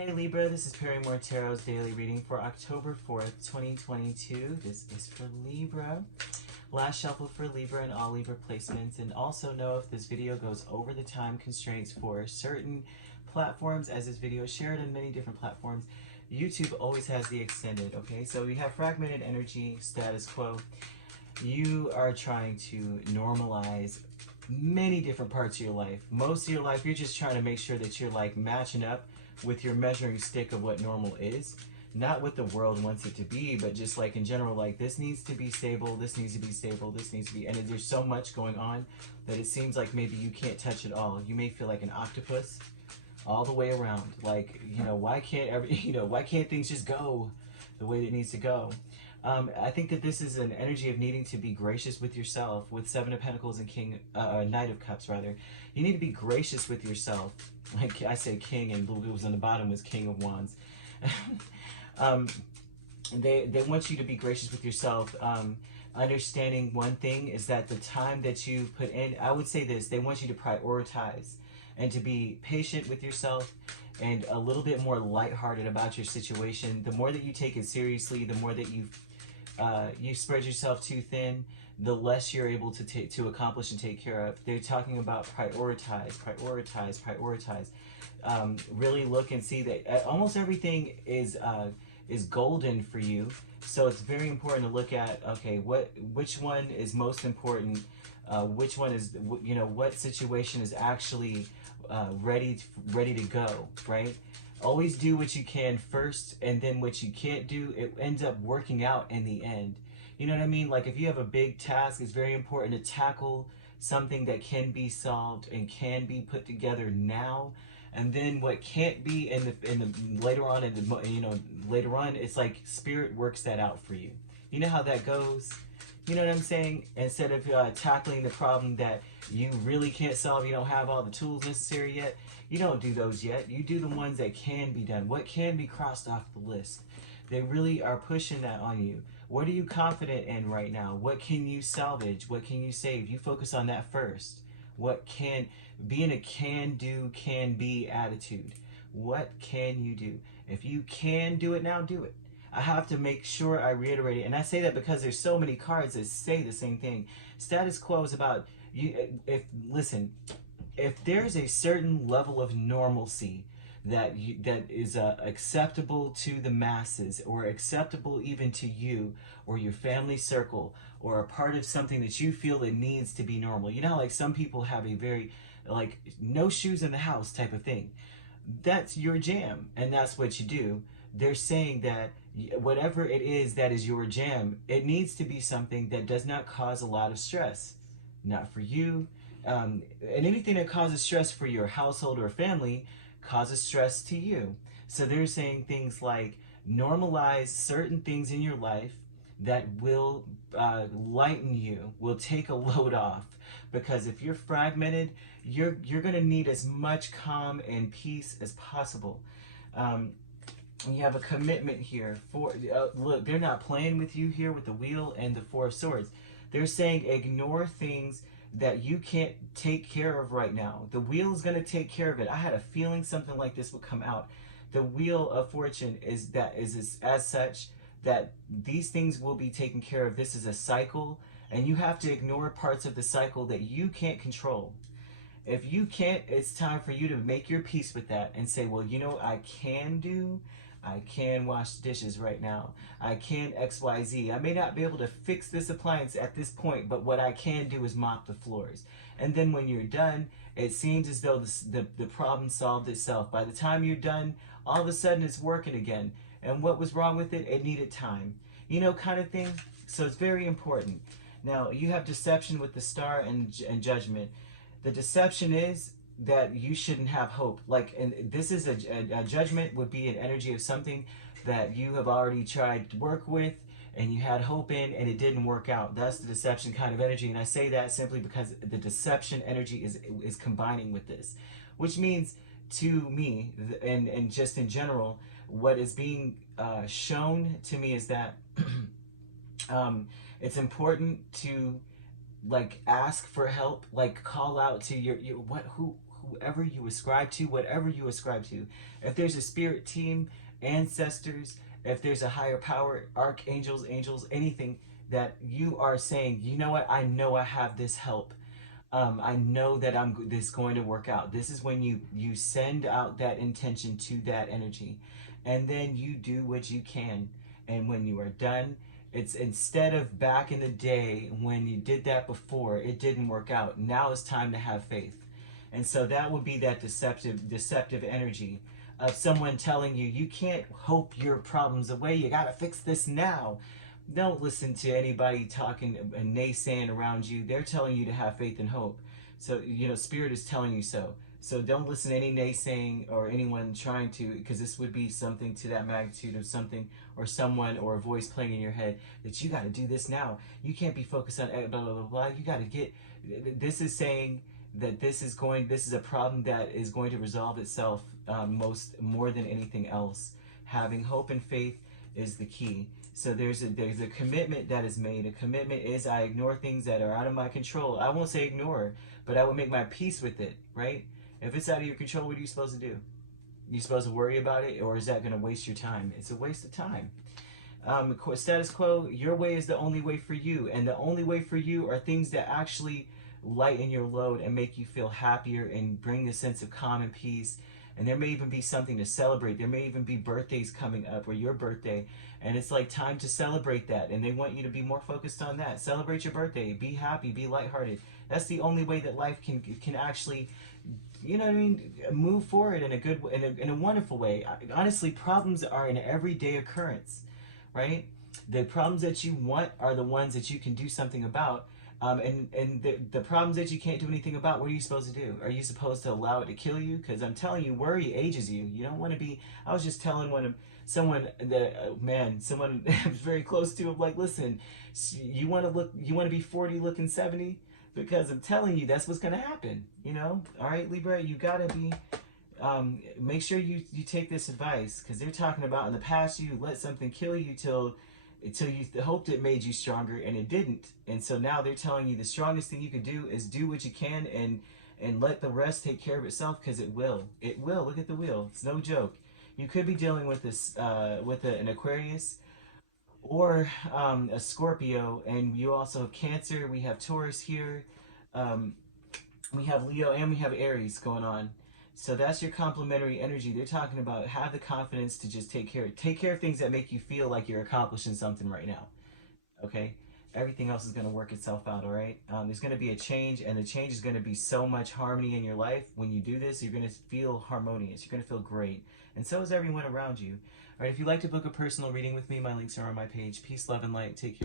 Hey Libra, this is Perrymore Tarot's daily reading for October 4th, 2022. This is for Libra. Last shuffle for Libra and all Libra placements. And also know if this video goes over the time constraints for certain platforms, as this video is shared on many different platforms, YouTube always has the extended, okay? So we have fragmented energy, status quo. You are trying to normalize many different parts of your life. Most of your life, you're just trying to make sure that you're like matching up with your measuring stick of what normal is. Not what the world wants it to be, but just like in general, like this needs to be stable, this needs to be stable, this needs to be, and there's so much going on that it seems like maybe you can't touch it all. You may feel like an octopus all the way around. Like, you know, why can't things just go the way that it needs to go? I think that this is an energy of needing to be gracious with yourself, with Seven of Pentacles and Knight of Cups, rather. You need to be gracious with yourself. Like I say King, and what was on the bottom was King of Wands. They want you to be gracious with yourself. Understanding one thing is that the time that you put in, I would say this, they want you to prioritize and to be patient with yourself and a little bit more lighthearted about your situation. The more that you take it seriously, the more that you spread yourself too thin, the less you're able to accomplish and take care of. They're talking about prioritize. Really look and see that almost everything is golden for you. So it's very important to look at, okay, which one is most important, which one is, you know, what situation is actually ready to go, right? Always do what you can first, and then what you can't do, it ends up working out in the end. You know what I mean? Like if you have a big task, it's very important to tackle something that can be solved and can be put together now. And then what can't be later on, it's like spirit works that out for you. You know how that goes? You know what I'm saying? Instead of tackling the problem that you really can't solve, you don't have all the tools necessary yet, you don't do those yet. You do the ones that can be done. What can be crossed off the list? They really are pushing that on you. What are you confident in right now? What can you salvage? What can you save? You focus on that first. What can, be in a can-do, can-be attitude. What can you do? If you can do it now, do it. I have to make sure I reiterate it. And I say that because there's so many cards that say the same thing. Status quo is about, listen, if there's a certain level of normalcy that is acceptable to the masses, or acceptable even to you or your family circle, or a part of something that you feel it needs to be normal. You know, like some people have a very, like, no shoes in the house type of thing. That's your jam, and that's what you do. They're saying that whatever it is that is your jam, it needs to be something that does not cause a lot of stress. Not for you. And anything that causes stress for your household or family causes stress to you. So they're saying things like normalize certain things in your life that will lighten you, will take a load off. Because if you're fragmented, you're going to need as much calm and peace as possible. You have a commitment here. Look, they're not playing with you here with the Wheel and the Four of Swords. They're saying ignore things that you can't take care of right now. The Wheel is going to take care of it. I had a feeling something like this would come out. The Wheel of Fortune is as such that these things will be taken care of. This is a cycle, and you have to ignore parts of the cycle that you can't control. If you can't, it's time for you to make your peace with that and say, well, you know, I can wash dishes right now. I can XYZ. I may not be able to fix this appliance at this point, but what I can do is mop the floors. And then when you're done, it seems as though the problem solved itself. By the time you're done, all of a sudden it's working again. And what was wrong with it? It needed time. You know, kind of thing. So it's very important. Now, you have deception with the Star and Judgment. The deception is that you shouldn't have hope. Like, and this is a judgment would be an energy of something that you have already tried to work with and you had hope in and it didn't work out. That's the deception kind of energy. And I say that simply because the deception energy is combining with this, which means to me, and just in general, what is being shown to me is that it's important to like ask for help, like call out to your whoever you ascribe to, whatever you ascribe to. If there's a spirit team, ancestors, if there's a higher power, archangels, angels, anything that you are saying, you know what, I know I have this help. I know that this is going to work out. This is when you send out that intention to that energy, and then you do what you can. And when you are done, it's instead of back in the day when you did that before, it didn't work out. Now it's time to have faith. And so that would be that deceptive energy of someone telling you, you can't hope your problems away. You got to fix this now. Don't listen to anybody talking and naysaying around you. They're telling you to have faith and hope. So, you know, Spirit is telling you so. So don't listen to any naysaying or anyone trying to, because this would be something to that magnitude of something or someone or a voice playing in your head that you got to do this now. You can't be focused on blah, blah, blah, blah. You got to get, this is saying that this is a problem that is going to resolve itself more than anything else. Having hope and faith is the key. So there's a commitment that is made. A commitment is I ignore things that are out of my control. I won't say ignore, but I will make my peace with it, right? If it's out of your control, what are you supposed to do? You're supposed to worry about it, or is that going to waste your time? It's a waste of time. Status quo, your way is the only way for you. And the only way for you are things that actually lighten your load and make you feel happier and bring a sense of calm and peace. And there may even be something to celebrate. There may even be birthdays coming up, or your birthday, and it's like time to celebrate that. And they want you to be more focused on that. Celebrate your birthday. Be happy. Be lighthearted. That's the only way that life can actually, you know what I mean, move forward in a good, in a wonderful way. Honestly, problems are an everyday occurrence, right? The problems that you want are the ones that you can do something about. And the problems that you can't do anything about, what are you supposed to do? Are you supposed to allow it to kill you? Because I'm telling you, worry ages you. You don't want to be, I was just telling someone that, someone I was very close to, I'm like, listen, you want to be 40 looking 70? Because I'm telling you, that's what's going to happen, you know? All right, Libra, you got to be, make sure you take this advice, because they're talking about in the past, you let something kill you until you hoped it made you stronger, and it didn't. And so now they're telling you the strongest thing you can do is do what you can and let the rest take care of itself, because it will. It will. Look at the wheel. It's no joke. You could be dealing with this an Aquarius or a Scorpio, and you also have Cancer. We have Taurus here. We have Leo, and we have Aries going on. So that's your complementary energy. They're talking about have the confidence to just take care of things that make you feel like you're accomplishing something right now. Okay? Everything else is going to work itself out, all right? There's going to be a change, and the change is going to be so much harmony in your life. When you do this, you're going to feel harmonious. You're going to feel great. And so is everyone around you. All right, if you'd like to book a personal reading with me, my links are on my page. Peace, love, and light. Take care.